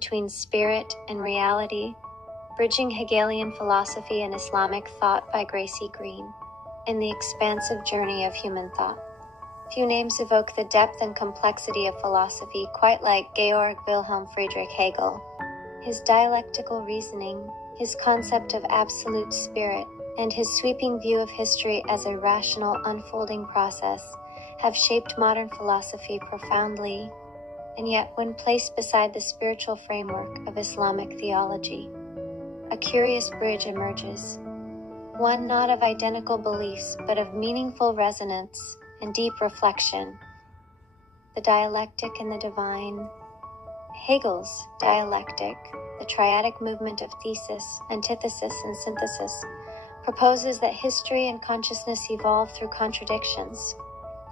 between spirit and reality, bridging Hegelian philosophy and Islamic thought by Graycie in The Expansive Journey of Human Thought. Few names evoke the depth and complexity of philosophy quite like Georg Wilhelm Friedrich Hegel. His dialectical reasoning, his concept of absolute spirit, and his sweeping view of history as a rational, unfolding process have shaped modern philosophy profoundly, and yet when placed beside the spiritual framework of Islamic theology, a curious bridge emerges, one not of identical beliefs but of meaningful resonance and deep reflection. The dialectic and the divine. Hegel's dialectic, the triadic movement of thesis, antithesis, and synthesis, proposes that history and consciousness evolve through contradictions.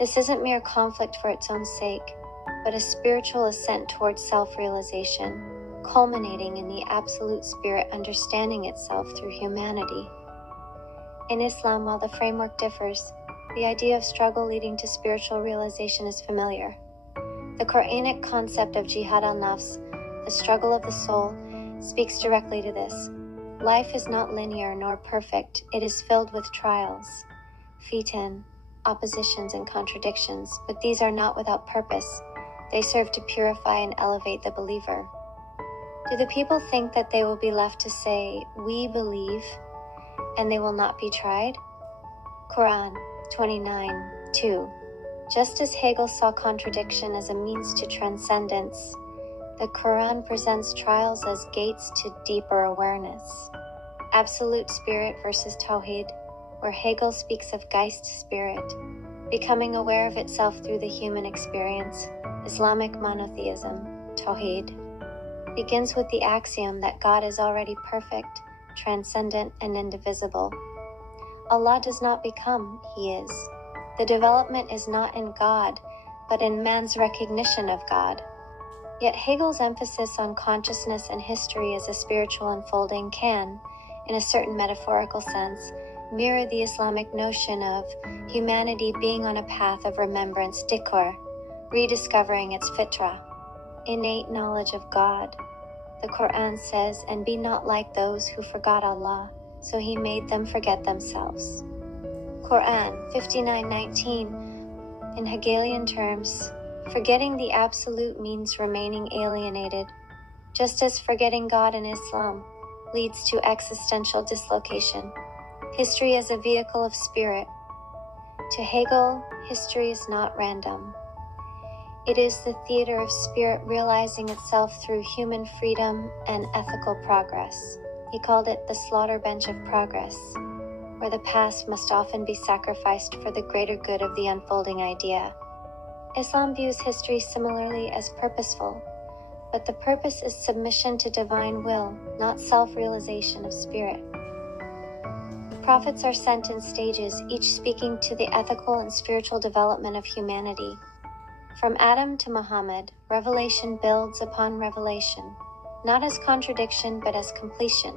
This isn't mere conflict for its own sake, but a spiritual ascent towards self-realization, culminating in the absolute spirit understanding itself through humanity. In Islam, while the framework differs, the idea of struggle leading to spiritual realization is familiar. The Quranic concept of jihad al-nafs, the struggle of the soul, speaks directly to this. Life is not linear nor perfect. It is filled with trials, fitan, oppositions, and contradictions, but these are not without purpose. They serve to purify and elevate the believer. Do the people think that they will be left to say, "We believe," and they will not be tried? Quran 29:2. Just as Hegel saw contradiction as a means to transcendence, the Quran presents trials as gates to deeper awareness. Absolute spirit versus Tawhid, where Hegel speaks of Geist spirit, becoming aware of itself through the human experience. Islamic monotheism, Tawhid, begins with the axiom that God is already perfect, transcendent, and indivisible. Allah does not become, He is. The development is not in God, but in man's recognition of God. Yet Hegel's emphasis on consciousness and history as a spiritual unfolding can, in a certain metaphorical sense, mirror the Islamic notion of humanity being on a path of remembrance, dhikr, rediscovering its fitrah, innate knowledge of God. The Quran says, "And be not like those who forgot Allah, so He made them forget themselves." Quran 59:19. In Hegelian terms, forgetting the absolute means remaining alienated, just as forgetting God in Islam leads to existential dislocation. History as a vehicle of spirit. To Hegel, history is not random. It is the theater of spirit realizing itself through human freedom and ethical progress. He called it the slaughter bench of progress, where the past must often be sacrificed for the greater good of the unfolding idea. Islam views history similarly as purposeful, but the purpose is submission to divine will, not self-realization of spirit. Prophets are sent in stages, each speaking to the ethical and spiritual development of humanity. From Adam to Muhammad, revelation builds upon revelation, not as contradiction but as completion.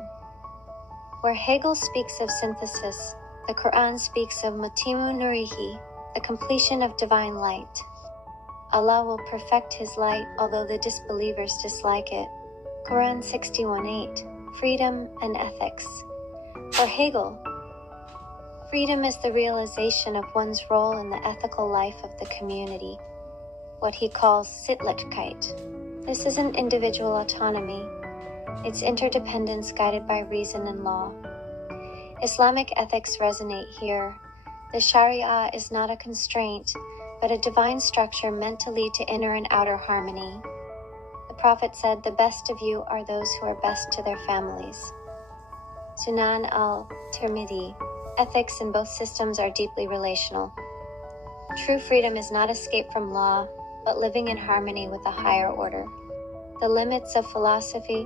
Where Hegel speaks of synthesis, the Quran speaks of Mutimu Nurihi, the completion of divine light. Allah will perfect His light, although the disbelievers dislike it. Quran 61:8, freedom and ethics. For Hegel, freedom is the realization of one's role in the ethical life of the community, what he calls Sittlichkeit. This isn't individual autonomy, it's interdependence guided by reason and law. Islamic ethics resonate here. The Sharia is not a constraint, but a divine structure meant to lead to inner and outer harmony. The Prophet said, "The best of you are those who are best to their families." Sunan al-Tirmidhi. Ethics in both systems are deeply relational. True freedom is not escape from law, but living in harmony with a higher order. The limits of philosophy,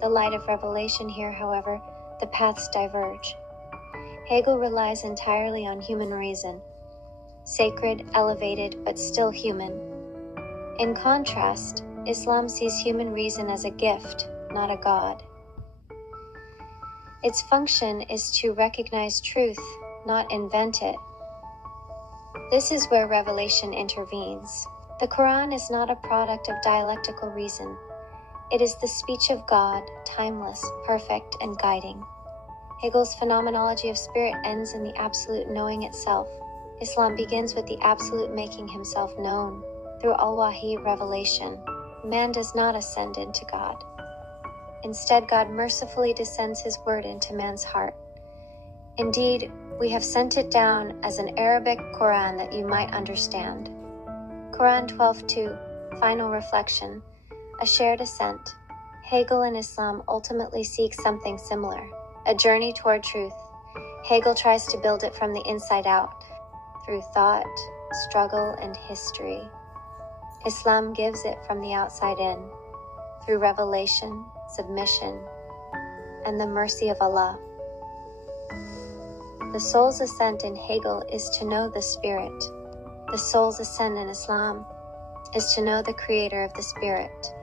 the light of revelation here, however, the paths diverge. Hegel relies entirely on human reason, sacred, elevated, but still human. In contrast, Islam sees human reason as a gift, not a god. Its function is to recognize truth, not invent it. This is where revelation intervenes. The Quran is not a product of dialectical reason. It is the speech of God, timeless, perfect, and guiding. Hegel's phenomenology of spirit ends in the absolute knowing itself. Islam begins with the absolute making himself known. Through al-Wahi revelation, man does not ascend into God. Instead, God mercifully descends his word into man's heart. Indeed, we have sent it down as an Arabic Quran that you might understand. Quran 12:2, Final Reflection, a shared ascent. Hegel and Islam ultimately seek something similar, a journey toward truth. Hegel tries to build it from the inside out, through thought, struggle, and history. Islam gives it from the outside in, through revelation, submission, and the mercy of Allah. The soul's ascent in Hegel is to know the Spirit. The soul's ascent in Islam is to know the Creator of the Spirit.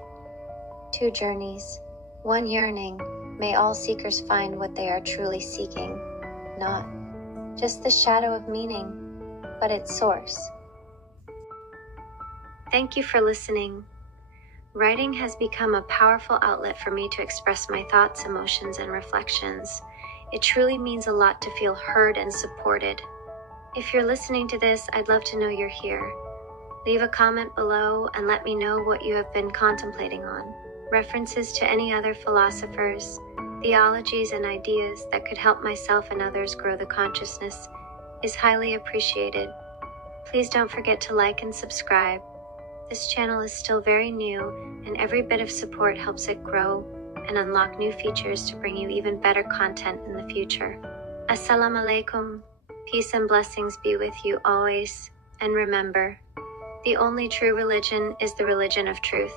Two journeys, one yearning. May all seekers find what they are truly seeking, not just the shadow of meaning, but its source. Thank you for listening. Writing has become a powerful outlet for me to express my thoughts, emotions, and reflections. It truly means a lot to feel heard and supported. If you're listening to this, I'd love to know you're here. Leave a comment below and let me know what you have been contemplating on. References to any other philosophers, theologies, and ideas that could help myself and others grow the consciousness is highly appreciated. Please don't forget to like and subscribe. This channel is still very new, and every bit of support helps it grow and unlock new features to bring you even better content in the future. Assalamu alaikum. Peace and blessings be with you always. And remember, the only true religion is the religion of truth.